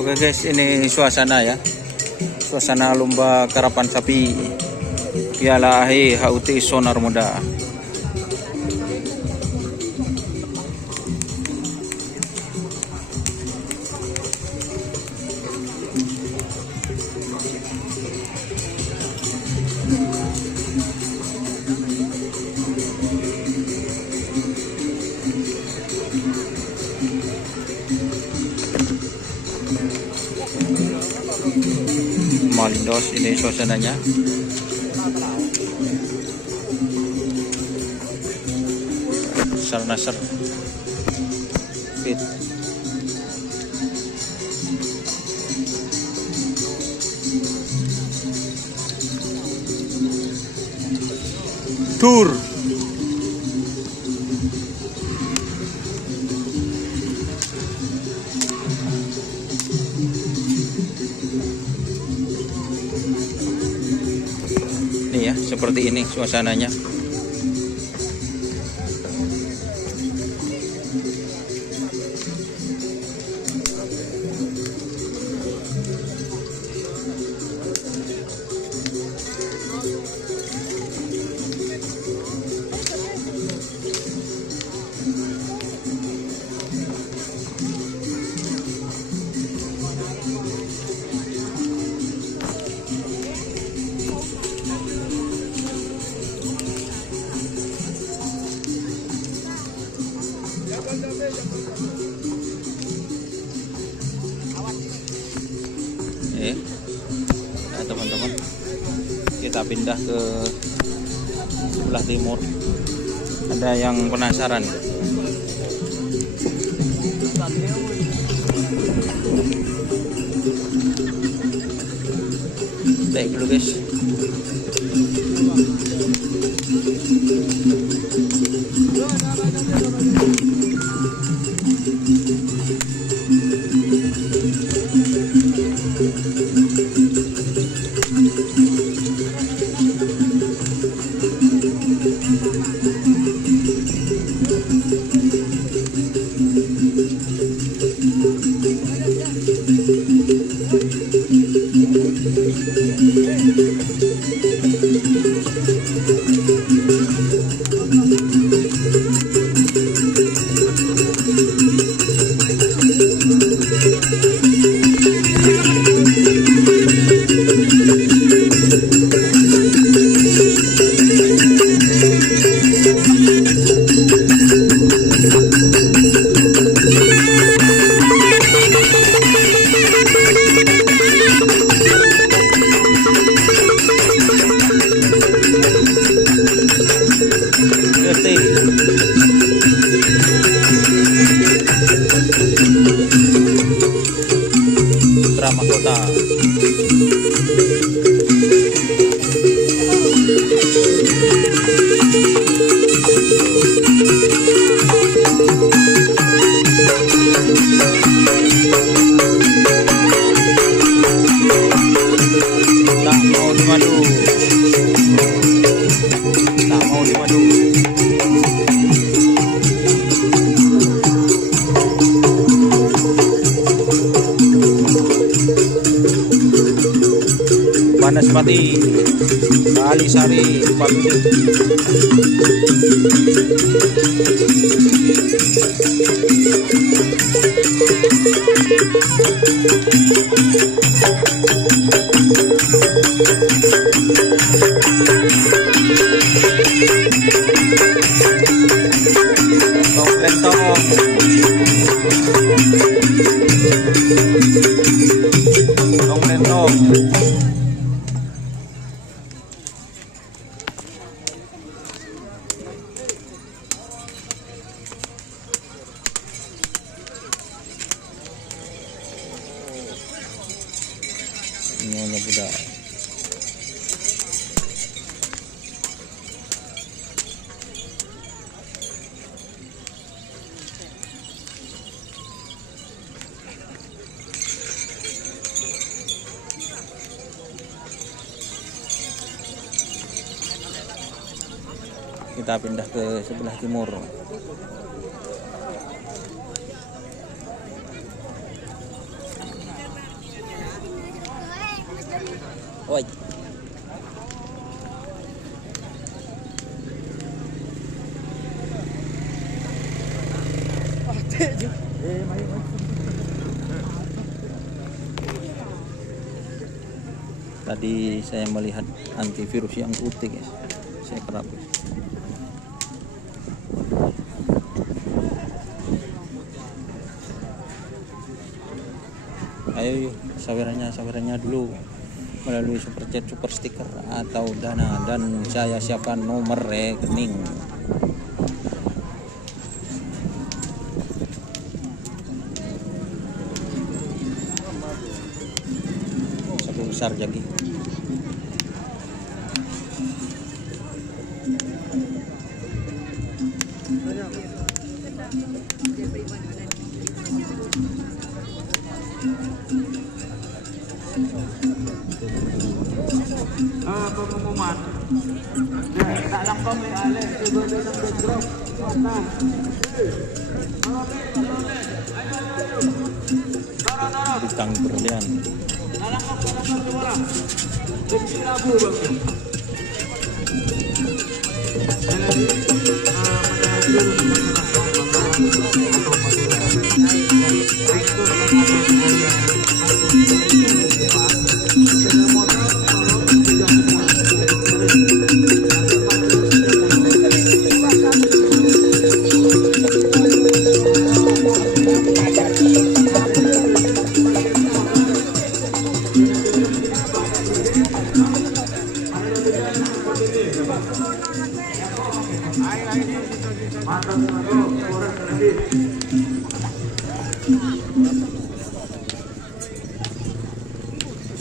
Oke guys, ini suasana ya. Suasana lomba karapan sapi Piala AHI HUT Sonar Muda. Malindos, ini suasananya. Nasar fit. Tour. Nih ya, seperti ini suasananya. Nah, teman-teman, kita pindah ke sebelah timur. Ada yang penasaran. Baik dulu guys. Mahkota. Tak mau dimadu. Tak mau dimadu. Banaspati, Kalisari, Pamili. Lentong. Lentong. Nyonya budak. Kita pindah ke sebelah timur. Oi. Tadi saya melihat antivirus yang putih, guys. Saya kerap. Ayo yuk, sawerannya dulu melalui super chat, super stiker atau dana, dan saya siapkan nomor rekening. Satu besar jadi. Pengumuman tak langkau oleh alih tiba dalam backdrop Bintang berlian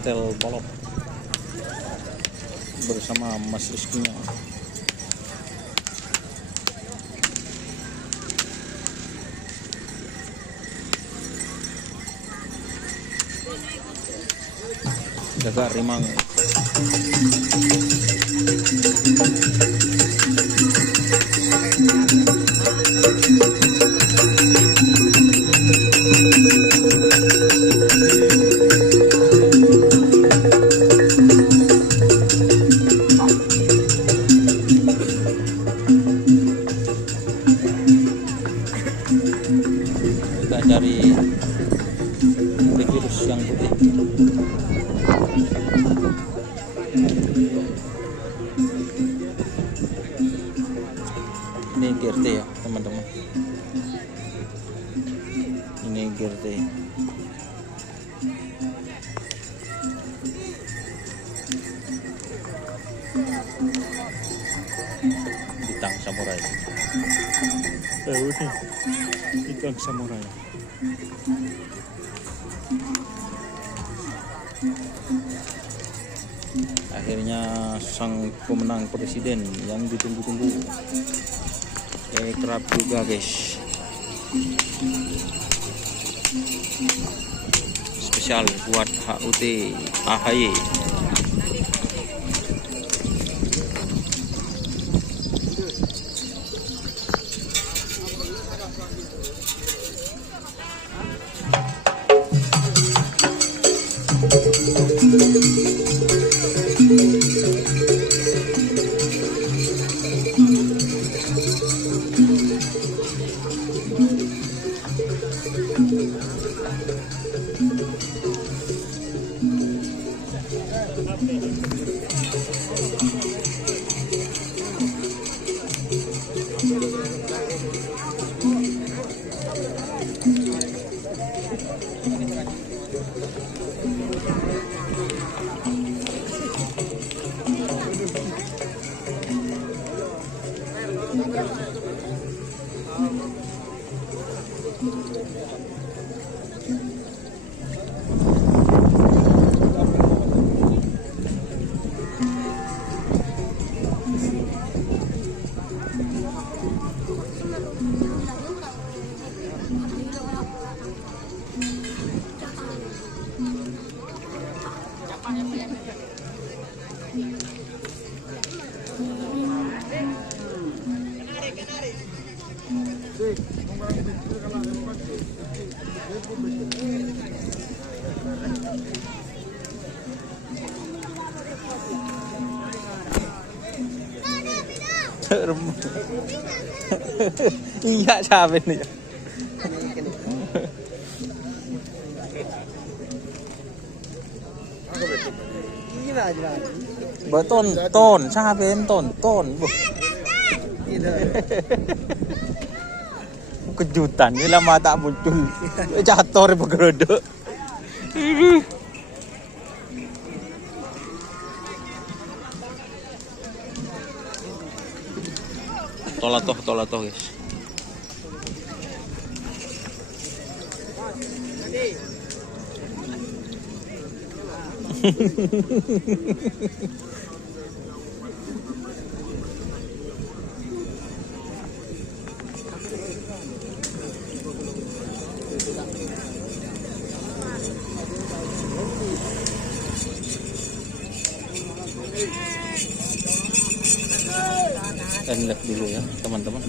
Stel Bolop bersama Mas Rizky-nya. Jaga rimang. Kita cari virus yang putih. Ini GRT ya teman-teman, ini GRT. Bintang samurai. Bintang samurai. Akhirnya sang pemenang presiden yang ditunggu-tunggu kerap juga, guys. Spesial buat HUT AHY. Iya sabi niya. Ba ton sabi ton. Kejutan nila mata muncul. Jatuh rin paggerede. Tolatoh guys. Lihat dulu ya teman-teman.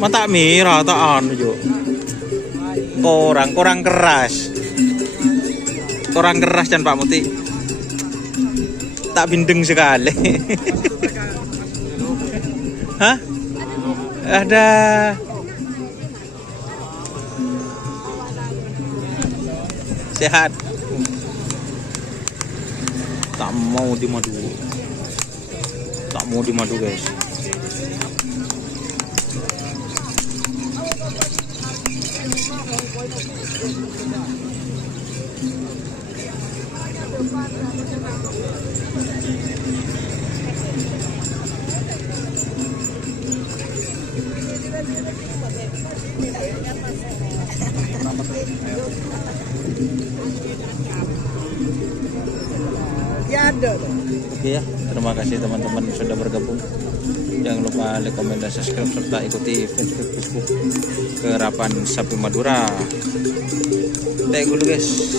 Mata merah tak anu jo. Kurang keras. Kurang keras dan Pak Muti. Tak bindeng sekali. Hah? Ada. Sehat. Tak mau dimadu. Tak mau dimadu guys. Oke ya, terima kasih teman-teman sudah bergabung. Jangan lupa like, komen, dan subscribe serta ikuti Facebook Kerapan Sapi Madura. Thank you guys.